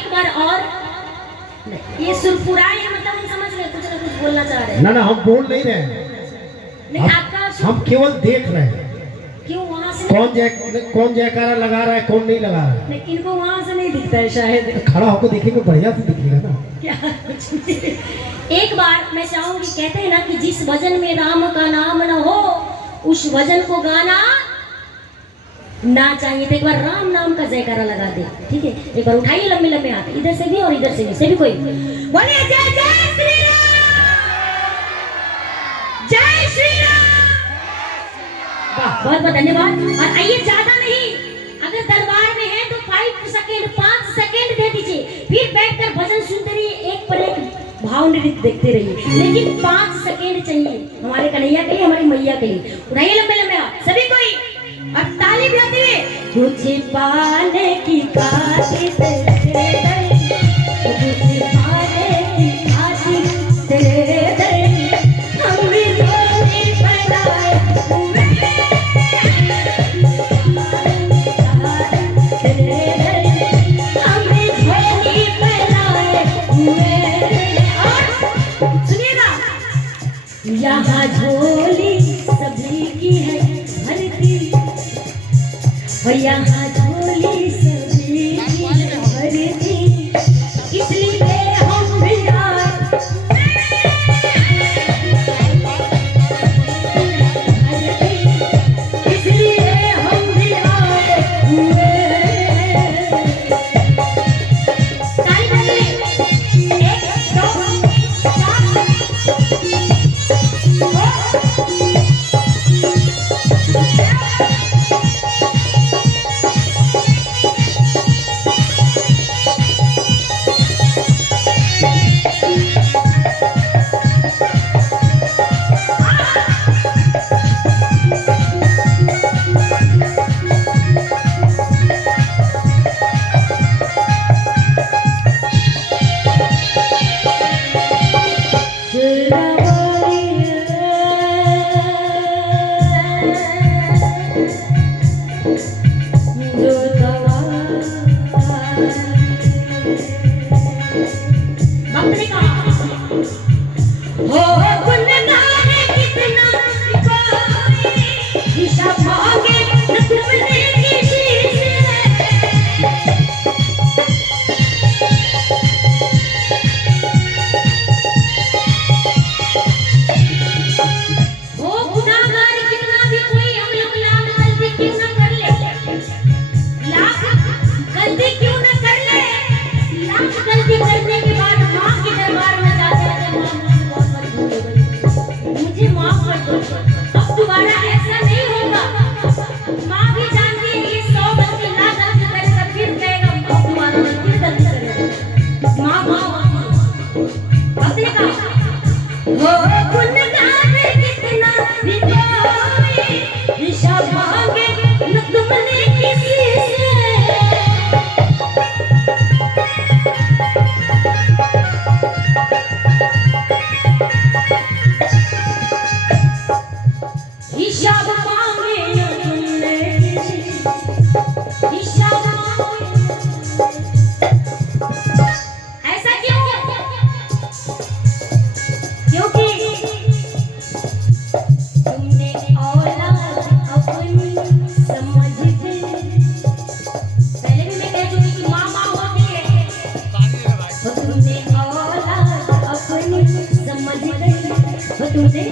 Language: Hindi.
एक बार और ये सुरपुराए है, मतलब हम समझ रहे कुछ ना कुछ बोलना चाह रहे हैं। ना हम बोल नहीं रहे हैं, नहीं आपका हम केवल देख रहे हैं क्यों वहाँ से कौन जयकारा लगा रहा है कौन नहीं लगा रहा है। लेकिन इनको वहाँ से नहीं दिखता है शायद। खड़ा होकर देखेंगे बढ़िया से दिखेगा ना क्या कुछ नहीं। एक बार मैं चाहूंगी, कहते हैं ना कि जिस भजन में राम का नाम न हो उस भजन को गाना ना चाहिए। तो एक बार राम नाम का जयकारा लगा दे, ठीक है? एक बार उठाइए लंबे लंबे हाथ, इधर से भी और इधर से भी, सभी कोई बोले जय जय श्री राम, जय श्री राम। वाह, बहुत बहुत धन्यवाद। और आइए, ज्यादा नहीं, अगर दरबार में है तो 5 सेकंड 5 सेकंड दे दीजिए, फिर बैठकर भजन सुनते रहिए, एक पर एक भाव नृत्य देखते रहिए, लेकिन 5 सेकंड चाहिए हमारे कन्हैया के लिए, हमारी मैया के लिए। उठाइए लंबे लंबे हाथ सभी कोई, और ताली बजाते हुए तुझे पाने की खातिर तेरे दर, तुझे पाने की खातिर तेरे दर, हम भी झोली फैलाए हुए तेरे दर, हम भी झोली फैलाए हुए। और सुनिएगा, यहाँ झोली सभी की है भरती, यहाँ झोली सभी की भरती, इसलिए हम भी आए, इसलिए हम भी आए हुए। ताली बजाइए, 1 2 तुमने